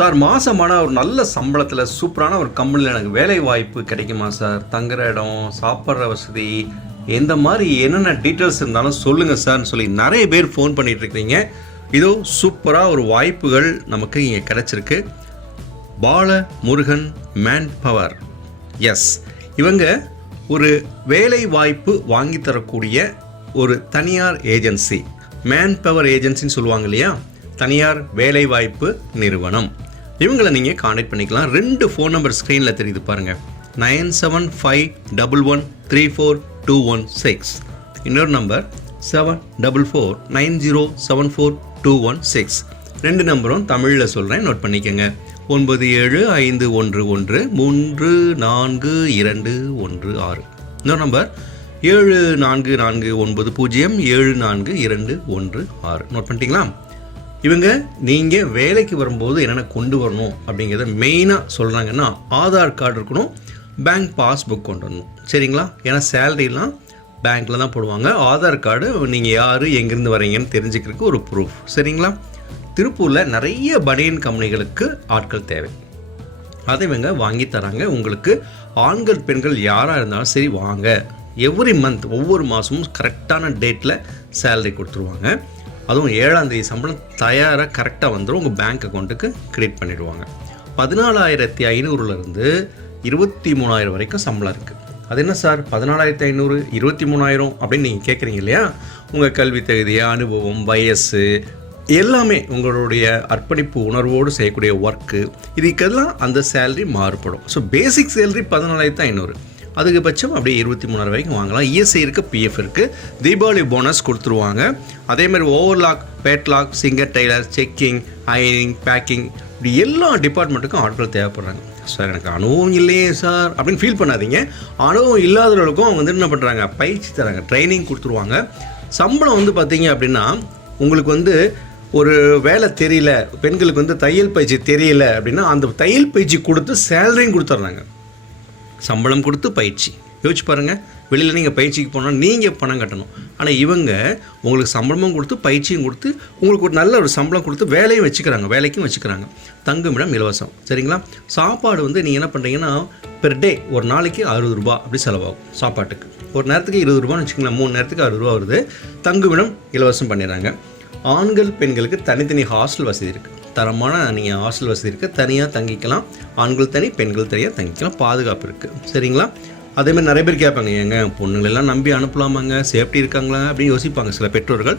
Sir மாதமான ஒரு நல்ல சம்பளத்தில் சூப்பரான ஒரு கம்பெனியில் எனக்கு வேலை வாய்ப்பு கிடைக்குமா சார்? தங்குற இடம் சாப்பிட்ற வசதி எந்த மாதிரி என்னென்ன டீட்டெயில்ஸ் இருந்தாலும் சொல்லுங்கள் சார்னு சொல்லி நிறைய பேர் ஃபோன் பண்ணிகிட்ருக்கிறீங்க இதோ சூப்பராக ஒரு வாய்ப்புகள் நமக்கு இங்கே கிடைச்சிருக்கு. Bala Murugan manpower S இவங்க ஒரு வேலை வாய்ப்பு வாங்கி தரக்கூடிய ஒரு தனியார் ஏஜென்சி மேன் பவர் ஏஜென்சின்னு சொல்லுவாங்க இல்லையா? தனியார் வேலைவாய்ப்பு நிறுவனம். இவங்களை நீங்கள் காண்டாக்ட் பண்ணிக்கலாம். ரெண்டு ஃபோன் நம்பர் ஸ்க்ரீனில் தெரியுது பாருங்கள் nine seven five double one three four two one six. இன்னொரு number seven double four nine zero seven four two one six. ரெண்டு நம்பரும் தமிழில் சொல்கிறேன் நோட் பண்ணிக்கோங்க. ஒன்பது ஏழு ஐந்து ஒன்று ஒன்று மூன்று நான்கு இரண்டு ஒன்று ஆறு. இன்னொரு நம்பர் ஏழு நான்கு நான்கு ஒன்பது பூஜ்ஜியம் ஏழு நான்கு இரண்டு ஒன்று ஆறு. நோட் பண்ணிட்டீங்களா? இவங்க நீங்கள் வேலைக்கு வரும்போது என்னென்ன கொண்டு வரணும் அப்படிங்கிறத மெயினாக சொல்கிறாங்கன்னா ஆதார் கார்டு இருக்கணும் பேங்க் பாஸ்புக் கொண்டு வரணும். சரிங்களா? ஏன்னா சேலரிலாம் பேங்க்கில் தான் போடுவாங்க. ஆதார் கார்டு நீங்கள் யார் எங்கேருந்து வரீங்கன்னு தெரிஞ்சுக்கிறதுக்கு ஒரு ப்ரூஃப் சரிங்களா? திருப்பூரில் நிறைய பனியன் கம்பெனிகளுக்கு ஆட்கள் தேவை. அதை இவங்க வாங்கி தராங்க. உங்களுக்கு ஆண்கள் பெண்கள் யாராக இருந்தாலும் சரி வாங்க. எவ்ரி மந்த் ஒவ்வொரு மாதமும் கரெக்டான டேட்டில் சேலரி கொடுத்துருவாங்க. அதுவும் ஏழாம் தேதி சம்பளம் தயாராக கரெக்டாக வந்துடும் உங்கள் பேங்க் அக்கௌண்ட்டுக்கு கிரியேட் பண்ணிடுவாங்க. பதினாலாயிரத்தி ஐநூறுலேருந்து இருபத்தி மூணாயிரம் வரைக்கும் சம்பளம் இருக்குது அது என்ன சார்? பதினாலாயிரத்தி ஐநூறு இருபத்தி மூணாயிரம் அப்படின்னு நீங்கள் கேட்குறீங்க இல்லையா? உங்கள் கல்வி தகுதி அனுபவம் வயசு எல்லாமே உங்களுடைய அர்ப்பணிப்பு உணர்வோடு செய்யக்கூடிய ஒர்க்கு இதுக்கெல்லாம் அந்த சேலரி மாறுபடும். ஸோ பேசிக் சேலரி பதினாலாயிரத்து ஐநூறு. அதிகபட்சம் அப்படியே இருபத்தி மூணாயிரம் வரைக்கும் வாங்கலாம். இஎஸ்ஐ இருக்குது பிஎஃப் இருக்குது தீபாவளி போனஸ் கொடுத்துருவாங்க. அதே மாதிரி overlock flatlock singer tailor checking அயனிங் packing இப்படி எல்லா டிபார்ட்மெண்ட்டுக்கும் ஆட்கள் தேவைப்படுறாங்க. சார் எனக்கு அனுபவம் இல்லையே சார் அப்படின்னு ஃபீல் பண்ணாதீங்க. அனுபவம் இல்லாதவர்களுக்கும் அவங்க வந்து என்ன பண்ணுறாங்க பயிற்சி தராங்க ட்ரைனிங் கொடுத்துருவாங்க. சம்பளம் வந்து பார்த்தீங்க அப்படின்னா உங்களுக்கு வந்து ஒரு வேலை தெரியல பெண்களுக்கு வந்து தையல் பயிற்சி தெரியல அப்படின்னா அந்த தையல் பயிற்சி கொடுத்து சேலரியும் கொடுத்துட்றாங்க சம்பளம் கொடுத்து பயிற்சி. யோசிச்சு பாருங்கள் வெளியில் நீங்கள் பயிற்சிக்கு போனால் நீங்கள் பணம் கட்டணும். ஆனால் இவங்க உங்களுக்கு சம்பளமும் கொடுத்து பயிற்சியும் கொடுத்து உங்களுக்கு ஒரு நல்ல ஒரு சம்பளம் கொடுத்து வேலையும் வச்சுக்கிறாங்க வேலைக்கும் வச்சுக்கிறாங்க. தங்குமிடம் இலவசம். சரிங்களா? சாப்பாடு வந்து நீங்கள் என்ன பண்ணுறீங்கன்னா பெர் டே ஒரு நாளைக்கு அறுபது ரூபா அப்படி செலவாகும் சாப்பாட்டுக்கு. ஒரு நேரத்துக்கு இருபது ரூபான்னு வச்சுக்கோங்களேன் மூணு நேரத்துக்கு அறுபது ரூபா வருது. தங்குமிடம் இலவசம் பண்ணிடுறாங்க. ஆண்கள் பெண்களுக்கு தனித்தனி ஹாஸ்டல் வசதி இருக்குது தரமான நீங்கள் ஹாஸ்டல் வசதி இருக்குது தனியாக தங்கிக்கலாம். ஆண்கள் தனி பெண்கள் தனியாக தங்கிக்கலாம். பாதுகாப்பு இருக்குது சரிங்களா? அதேமாதிரி நிறைய பேர் கேட்பாங்க ஏங்க பொண்ணுங்களெல்லாம் நம்பி அனுப்பலாமாங்க? சேஃப்டி இருக்காங்களா? அப்படின்னு யோசிப்பாங்க சில பெற்றோர்கள்.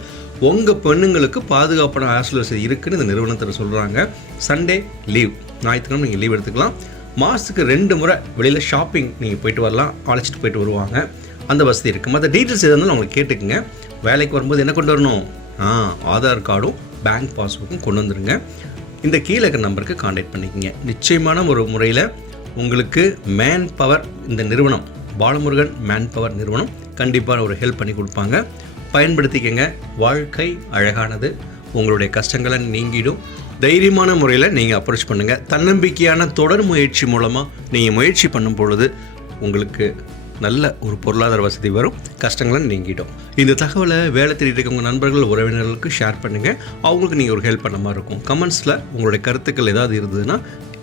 உங்கள் பெண்ணுங்களுக்கு பாதுகாப்பான ஹாஸ்டல் வசதி இருக்குதுன்னு இந்த நிறுவனத்தில் சொல்கிறாங்க சண்டே லீவ் ஞாயிற்றுக்கிழமை நீங்கள் லீவ் எடுத்துக்கலாம். மாதத்துக்கு ரெண்டு முறை வெளியில் ஷாப்பிங் நீங்கள் போயிட்டு வரலாம். அழைச்சிட்டு போயிட்டு வருவாங்க. அந்த வசதி இருக்குது மற்ற டீட்டெயில்ஸ் எதாக உங்களுக்கு அவங்களுக்கு கேட்டுக்குங்க. வேலைக்கு வரும்போது என்ன கொண்டு வரணும்? ஆதார் கார்டும் பேங்க் பாஸ்புக்கும் கொண்டு வந்துருங்க. இந்த கீழே இருக்கிற நம்பருக்கு காண்டாக்ட் பண்ணிக்கோங்க. நிச்சயமான ஒரு முறையில் உங்களுக்கு மேன் பவர் இந்த நிறுவனம் பாலமுருகன் மேன் பவர் நிறுவனம் கண்டிப்பாக ஒரு ஹெல்ப் பண்ணி கொடுப்பாங்க. பயன்படுத்திக்கங்க. வாழ்க்கை அழகானது. உங்களுடைய கஷ்டங்களை நீங்கிடும். தைரியமான முறையில் நீங்கள் அப்ரோச் பண்ணுங்கள் தன்னம்பிக்கையான தொடர் முயற்சி மூலமாக நீங்கள் முயற்சி பண்ணும் பொழுது உங்களுக்கு நல்ல ஒரு பொருளாதார வசதி வரும் கஷ்டங்களை நீங்கிடும். இந்த தகவலை வேலை தேடிட்டு இருக்க உங்கள் நண்பர்கள் உறவினர்களுக்கு ஷேர் பண்ணுங்கள் அவங்களுக்கு நீங்கள் ஒரு ஹெல்ப் பண்ண மாதிரி இருக்கும். கமெண்ட்ஸில் உங்களுடைய கருத்துக்கள் ஏதாவது இருந்ததுன்னா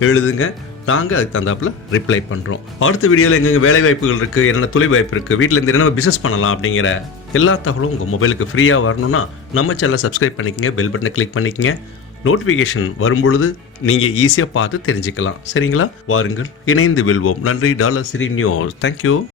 எழுதுங்க. நாங்கள் அதுக்கு தந்தாப்பில் ரிப்ளை பண்ணுறோம் அடுத்த வீடியோவில் எங்கெங்கே வேலை வாய்ப்புகள் இருக்குது என்னென்ன தொழில் வாய்ப்பு இருக்குது வீட்டில் இருந்து என்ன பிஸ்னஸ் பண்ணலாம் அப்படிங்கிற எல்லா தகவலும் உங்கள் மொபைலுக்கு ஃப்ரீயாக வரணும்னா நம்ம சேனலை சப்ஸ்கிரைப் பண்ணிக்கங்க பெல் பட்டனை கிளிக் பண்ணிக்கங்க. நோட்டிஃபிகேஷன் வரும்பொழுது நீங்கள் ஈஸியாக பார்த்து தெரிஞ்சுக்கலாம். சரிங்களா? வாருங்கள் இணைந்து வெல்வோம். நன்றி. டாலர் சிரி நியூஸ் தேங்க்யூ